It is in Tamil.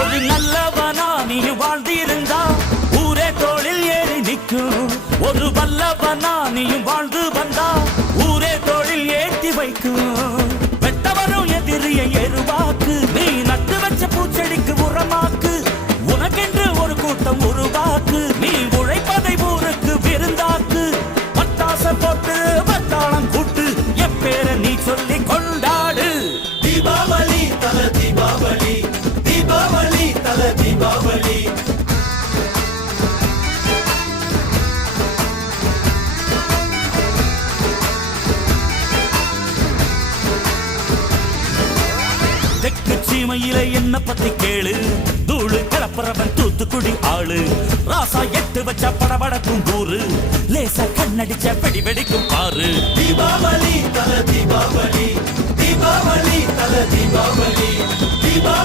ஒரு நல்லவனா நீ வாழ்ந்திருந்தா ஊரே தோளில் ஏறி நிற்கும். ஒரு வல்லவனா நீயும் வாழ்ந்து வந்தா ஊரே தோளில் ஏற்றி வைக்கும். வெட்டவரும் எதிரியை எருவாக்கு, நீ நட்டு வச்ச பூச்செடிக்கு உரமாக்கு. உனக்கென்று ஒரு கூட்டம் உருவாக்கு, நீ உழைப்பதை ஊருக்கு விருந்தாக்கு. பட்டாச போட்டு பட்டாளம் கூட்டு, எப்பேர நீ சொல்லி கொண்டாடு. தீபாவளி தல தீபாவளி, தீபாவளி தல தீபாவளி. தெற்கு சீமையில என்ன பத்தி கேளு, தூளு கிளப்புறவன் தூத்துக்குடி ஆளு. ராசா எட்டு வச்ச படபடக்கும் கூறு, லேசா கண்ணடிச்ச வெடி வெடிக்கும் பாரு. தீபாவளி தல தீபாவளி, தீபாவளி தல தீபாவளி, தீபாவளி.